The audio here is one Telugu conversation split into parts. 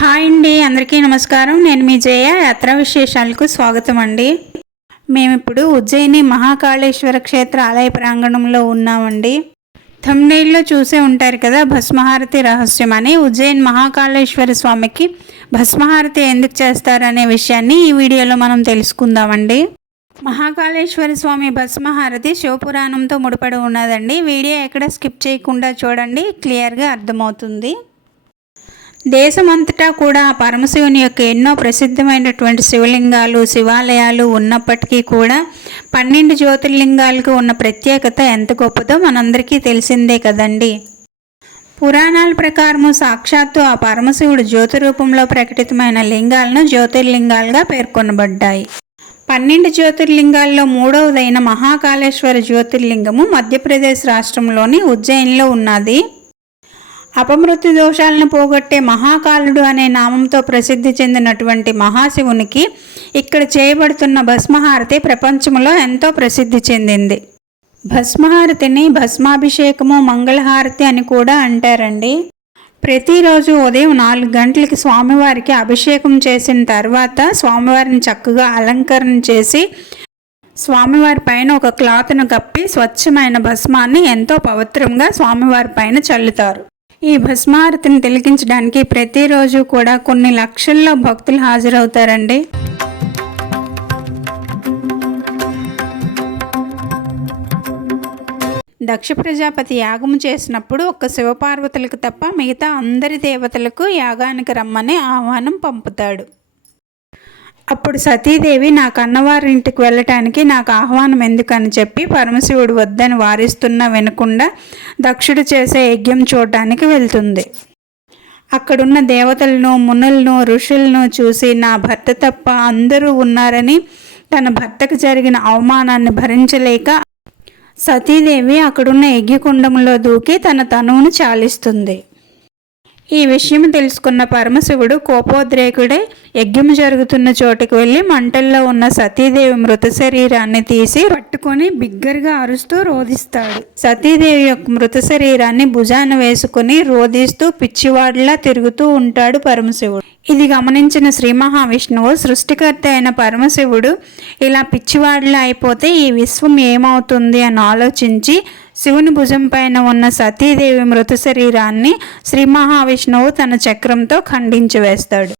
హాయ్ అండి, అందరికీ నమస్కారం. నేను మీ జయ. యాత్రా విశేషాలకు స్వాగతం అండి. మేము ఇప్పుడు ఉజ్జయిని మహాకాళేశ్వర క్షేత్ర ఆలయ ప్రాంగణంలో ఉన్నామండి. థంబ్నెయిల్లో చూసే ఉంటారు కదా, భస్మహారతి రహస్యం అని. ఉజ్జయిని మహాకాళేశ్వర స్వామికి భస్మహారతి ఎందుకు చేస్తారనే విషయాన్ని ఈ వీడియోలో మనం తెలుసుకుందామండి. మహాకాళేశ్వర స్వామి భస్మహారతి శివపురాణంతో ముడిపడి ఉన్నదండి. వీడియో ఎక్కడ స్కిప్ చేయకుండా చూడండి, క్లియర్గా అర్థమవుతుంది. దేశమంతటా కూడా పరమశివుని యొక్క ఎన్నో ప్రసిద్ధమైనటువంటి శివలింగాలు, శివాలయాలు ఉన్నప్పటికీ కూడా 12 జ్యోతిర్లింగాలకు ఉన్న ప్రత్యేకత ఎంత గొప్పదో మనందరికీ తెలిసిందే కదండి. పురాణాల ప్రకారము సాక్షాత్తు ఆ పరమశివుడు జ్యోతి రూపంలో ప్రకటితమైన లింగాలను జ్యోతిర్లింగాలుగా పేర్కొనబడ్డాయి. 12 జ్యోతిర్లింగాల్లో మూడవదైన మహాకాళేశ్వర జ్యోతిర్లింగము మధ్యప్రదేశ్ రాష్ట్రంలోని ఉజ్జయినిలో ఉన్నది. అపమృత్యు దోషాలను పోగొట్టే మహాకాలుడు అనే నామంతో ప్రసిద్ధి చెందినటువంటి మహాశివునికి ఇక్కడ చేయబడుతున్న భస్మహారతి ప్రపంచంలో ఎంతో ప్రసిద్ధి చెందింది. భస్మహారతిని భస్మాభిషేకము, మంగళహారతి అని కూడా అంటారండి. ప్రతిరోజు ఉదయం 4 గంటలకి స్వామివారికి అభిషేకం చేసిన తర్వాత స్వామివారిని చక్కగా అలంకరణ చేసి స్వామివారి పైన ఒక క్లాత్ను కప్పి స్వచ్ఛమైన భస్మాన్ని ఎంతో పవిత్రంగా స్వామివారి పైన చల్లుతారు. ఈ భస్మహారతిని తిలకించడానికి ప్రతిరోజు కూడా కొన్ని లక్షల్లో భక్తులు హాజరవుతారండి. దక్ష ప్రజాపతి యాగము చేసినప్పుడు ఒక్క శివపార్వతులకు తప్ప మిగతా అందరి దేవతలకు యాగానికి రమ్మని ఆహ్వానం పంపుతాడు. అప్పుడు సతీదేవి నా కన్నవారింటికి వెళ్ళటానికి నాకు ఆహ్వానం ఎందుకని చెప్పి పరమశివుడు వద్దని వారిస్తున్నా వినకుండా దక్షుడు చేసే యజ్ఞం చూడటానికి వెళ్తుంది. అక్కడున్న దేవతలను, మునులను, ఋషులను చూసి నా భర్త తప్ప అందరూ ఉన్నారని తన భర్తకు జరిగిన అవమానాన్ని భరించలేక సతీదేవి అక్కడున్న యజ్ఞకుండంలో దూకి తన తనువును చాలిస్తుంది. ఈ విషయం తెలుసుకున్న పరమశివుడు కోపోద్రేకుడై యజ్ఞం జరుగుతున్న చోటుకు వెళ్ళి మంటల్లో ఉన్న సతీదేవి మృత శరీరాన్ని తీసి పట్టుకొని బిగ్గరగా అరుస్తూ రోధిస్తాడు. సతీదేవి యొక్క మృత శరీరాన్ని భుజాన వేసుకుని రోధిస్తూ పిచ్చివాడిలా తిరుగుతూ ఉంటాడు పరమశివుడు. ఇది గమనించిన శ్రీ మహావిష్ణువు, సృష్టికర్త అయిన పరమశివుడు ఇలా పిచ్చివాడిలా అయిపోతే ఈ విశ్వం ఏమవుతుంది అని ఆలోచించి శివుని భుజం పైన ఉన్న సతీదేవి మృత శరీరాన్ని శ్రీ మహావిష్ణువు తన చక్రంతో ఖండించి వేస్తాడు.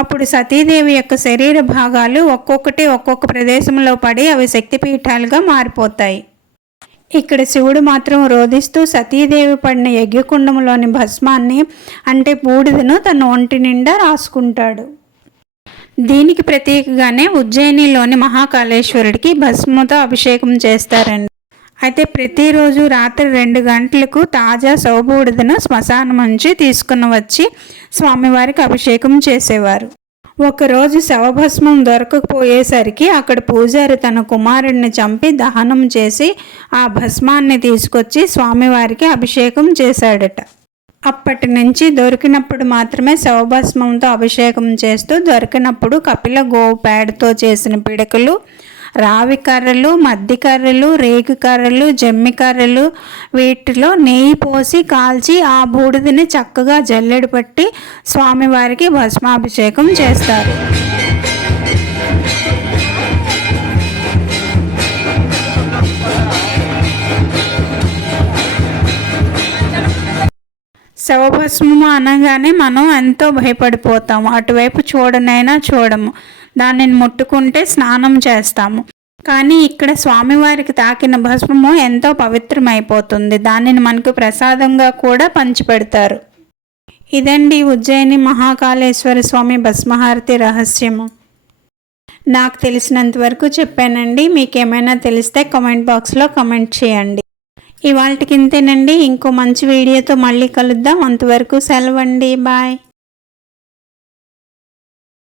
అప్పుడు సతీదేవి యొక్క శరీర భాగాలు ఒక్కొక్కటి ఒక్కొక్క ప్రదేశంలో పడి అవి శక్తిపీఠాలుగా మారిపోతాయి. ఇక్కడ శివుడు మాత్రం రోధిస్తూ సతీదేవి పడిన యజ్ఞకుండంలోని భస్మాన్ని అంటే బూడిదను తన ఒంటి నిండా రాసుకుంటాడు. దీనికి ప్రతీకగానే ఉజ్జయినిలోని మహాకాళేశ్వరుడికి భస్మంతో అభిషేకం చేస్తారండి. అయితే ప్రతిరోజు రాత్రి 2 గంటలకు తాజా శవబూడిదను శ్మశానం నుంచి తీసుకుని వచ్చి స్వామివారికి అభిషేకం చేసేవారు. ఒకరోజు శవభస్మం దొరకకపోయేసరికి అక్కడ పూజారి తన కుమారుడిని చంపి దహనం చేసి ఆ భస్మాన్ని తీసుకొచ్చి స్వామివారికి అభిషేకం చేశాడట. అప్పటి నుంచి దొరికినప్పుడు మాత్రమే శవభస్మంతో అభిషేకం చేస్తూ, దొరికినప్పుడు కపిల గోవు పేడతో చేసిన పిడకలు, రావి కర్రలు, మద్ది కర్రలు, రేగు కర్రలు, జమ్మి కర్రలు వీటిలో నెయ్యి పోసి కాల్చి ఆ బూడిదని చక్కగా జల్లెడ పట్టి స్వామివారికి భస్మాభిషేకం చేస్తారు. శవభస్మము అనగానే మనం ఎంతో భయపడిపోతాము. అటువైపు చూడనైనా చూడము, దానిని ముట్టుకుంటే స్నానం చేస్తాము. కానీ ఇక్కడ స్వామివారికి తాకిన భస్మము ఎంతో పవిత్రమైపోతుంది. దానిని మనకు ప్రసాదంగా కూడా పంచిపెడతారు. ఇదండి ఉజ్జయిని మహాకాళేశ్వర స్వామి భస్మహారతి రహస్యము. నాకు తెలిసినంత వరకు చెప్పానండి. మీకు ఏమైనా తెలిస్తే కామెంట్ బాక్స్లో కామెంట్ చేయండి. ఇవాళకి ఇంతేనండి. ఇంకో మంచి వీడియోతో మళ్ళీ కలుద్దాం. అంతవరకు సెలవండి. బాయ్.